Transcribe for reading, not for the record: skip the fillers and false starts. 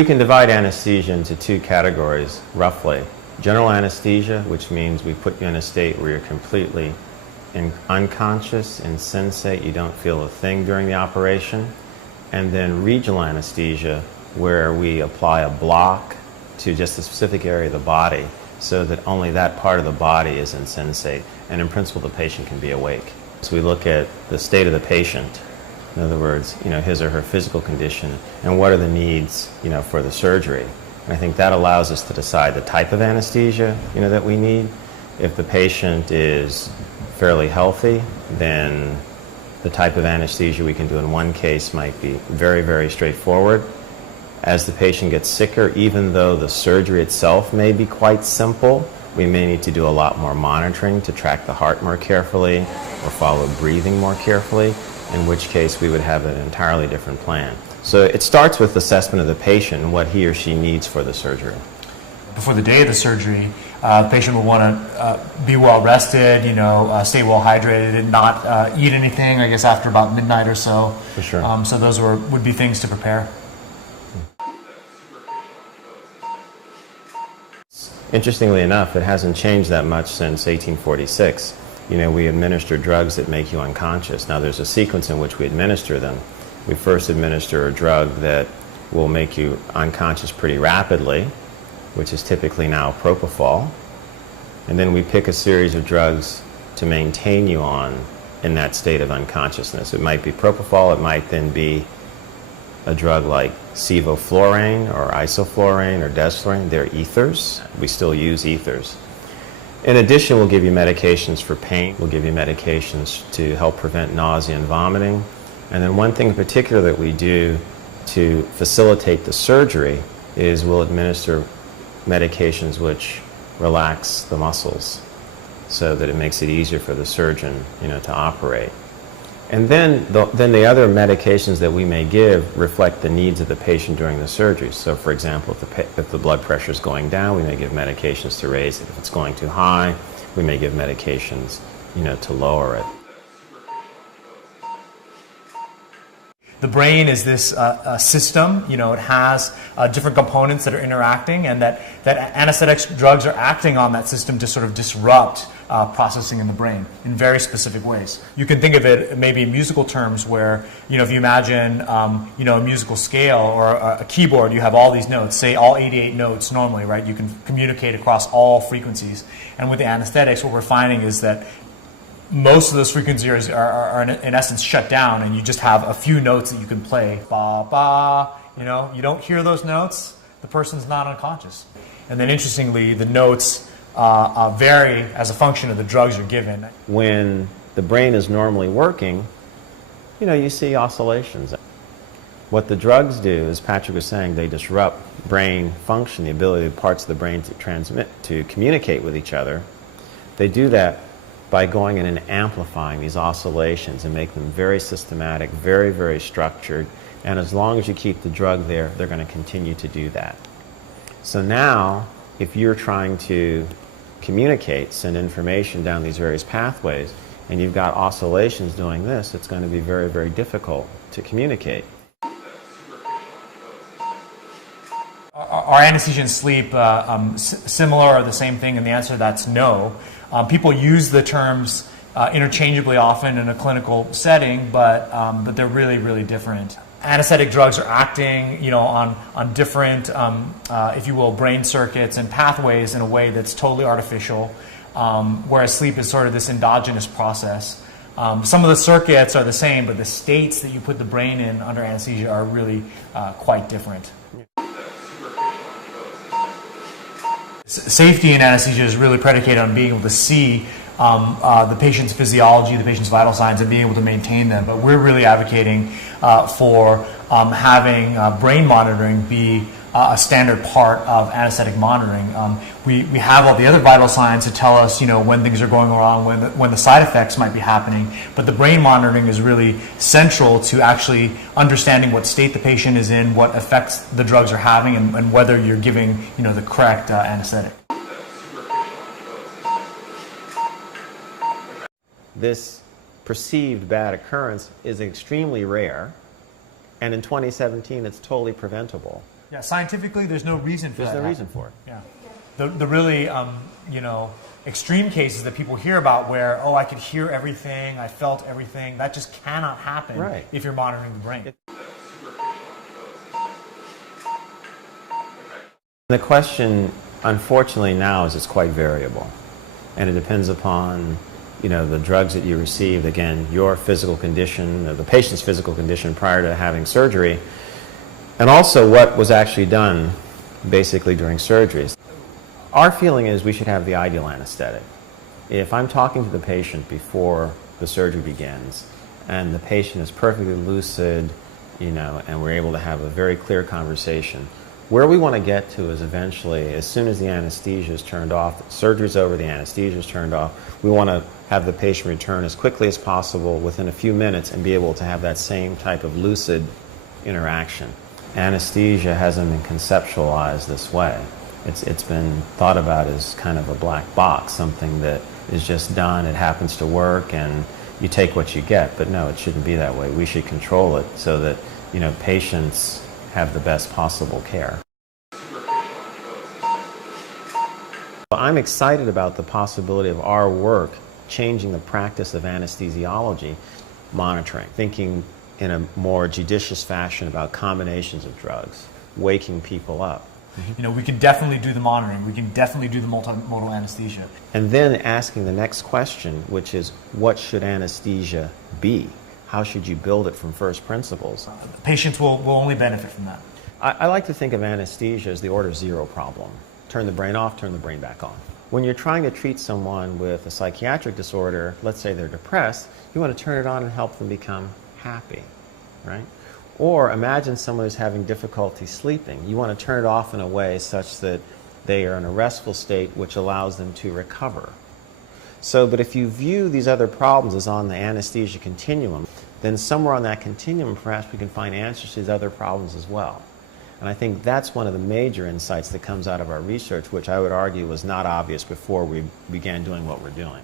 We can divide anesthesia into two categories, roughly. General anesthesia, which means we put you in a state where you're completely unconscious, insensate, you don't feel a thing during the operation. And then regional anesthesia, where we apply a block to just a specific area of the body so that only that part of the body is insensate. And in principle, the patient can be awake. So we look at the state of the patient. In other words, his or her physical condition, and what are the needs, for the surgery. And I think that allows us to decide the type of anesthesia, that we need. If the patient is fairly healthy, then the type of anesthesia we can do in one case might be very, very straightforward. As the patient gets sicker, even though the surgery itself may be quite simple, we may need to do a lot more monitoring to track the heart more carefully or follow breathing more carefully, in which case we would have an entirely different plan. So it starts with assessment of the patient and what he or she needs for the surgery. Before the day of the surgery, the patient will want to be well rested, stay well hydrated, and not eat anything, I guess, after about midnight or so. For sure. So those would be things to prepare. Interestingly enough, it hasn't changed that much since 1846. We administer drugs that make you unconscious. Now, there's a sequence in which we administer them. We first administer a drug that will make you unconscious pretty rapidly, which is typically now propofol. And then we pick a series of drugs to maintain you in that state of unconsciousness. It might be propofol, it might then be a drug like sevoflurane or isoflurane or desflurane. They're ethers. We still use ethers. In addition, we'll give you medications for pain. We'll give you medications to help prevent nausea and vomiting. And then one thing in particular that we do to facilitate the surgery is we'll administer medications which relax the muscles so that it makes it easier for the surgeon, to operate. And then the other medications that we may give reflect the needs of the patient during the surgery. So, for example, if the blood pressure is going down, we may give medications to raise it. If it's going too high, we may give medications, to lower it. The brain is this system, it has different components that are interacting, and that anesthetic drugs are acting on that system to sort of disrupt processing in the brain in very specific ways. You can think of it maybe in musical terms where, if you imagine, a musical scale or a keyboard, you have all these notes, say all 88 notes normally, right? You can communicate across all frequencies. And with the anesthetics, what we're finding is that most of those frequencies are in essence shut down, and you just have a few notes that you can play. Ba, ba, you don't hear those notes, the person's not unconscious. And then interestingly, the notes vary as a function of the drugs you're given. When the brain is normally working, you see oscillations. What the drugs do, as Patrick was saying, they disrupt brain function, the ability of parts of the brain to communicate with each other. They do that by going in and amplifying these oscillations and make them very systematic, very, very structured. And as long as you keep the drug there, they're going to continue to do that. So now, if you're trying to communicate, send information down these various pathways, and you've got oscillations doing this, it's going to be very, very difficult to communicate. Are anesthesia and sleep similar or the same thing? And the answer to that's no. People use the terms interchangeably often in a clinical setting, but they're really, really different. Anesthetic drugs are acting, on different, if you will, brain circuits and pathways in a way that's totally artificial, whereas sleep is sort of this endogenous process. Some of the circuits are the same, but the states that you put the brain in under anesthesia are really quite different. Safety in anesthesia is really predicated on being able to see the patient's physiology, the patient's vital signs, and being able to maintain them. But we're really advocating for having brain monitoring be a standard part of anesthetic monitoring. We have all the other vital signs to tell us, when things are going wrong, when the side effects might be happening. But the brain monitoring is really central to actually understanding what state the patient is in, what effects the drugs are having, and whether you're giving, the correct anesthetic. This perceived bad occurrence is extremely rare, and in 2017 it's totally preventable. Yeah, scientifically, there's no reason for that. There's no reason for it. Yeah. The really, extreme cases that people hear about where, I could hear everything, I felt everything, that just cannot happen if you're monitoring the brain. The question, unfortunately, now is it's quite variable. And it depends upon, the drugs that you received, again, your physical condition, or the patient's physical condition prior to having surgery, and also what was actually done basically during surgeries. Our feeling is we should have the ideal anesthetic. If I'm talking to the patient before the surgery begins, and the patient is perfectly lucid, and we're able to have a very clear conversation, where we want to get to is eventually, as soon as the anesthesia is turned off, the surgery's over, the anesthesia is turned off, we want to have the patient return as quickly as possible within a few minutes and be able to have that same type of lucid interaction. Anesthesia hasn't been conceptualized this way. It's been thought about as kind of a black box, something that is just done, it happens to work, and you take what you get. But no, it shouldn't be that way. We should control it so that, patients have the best possible care. I'm excited about the possibility of our work changing the practice of anesthesiology monitoring, thinking in a more judicious fashion about combinations of drugs, waking people up. We can definitely do the monitoring. We can definitely do the multimodal anesthesia. And then asking the next question, which is, what should anesthesia be? How should you build it from first principles? Patients will only benefit from that. I like to think of anesthesia as the order zero problem. Turn the brain off, turn the brain back on. When you're trying to treat someone with a psychiatric disorder, let's say they're depressed, you want to turn it on and help them become happy, right? Or imagine someone who's having difficulty sleeping. You want to turn it off in a way such that they are in a restful state which allows them to recover. But if you view these other problems as on the anesthesia continuum, then somewhere on that continuum perhaps we can find answers to these other problems as well. And I think that's one of the major insights that comes out of our research, which I would argue was not obvious before we began doing what we're doing.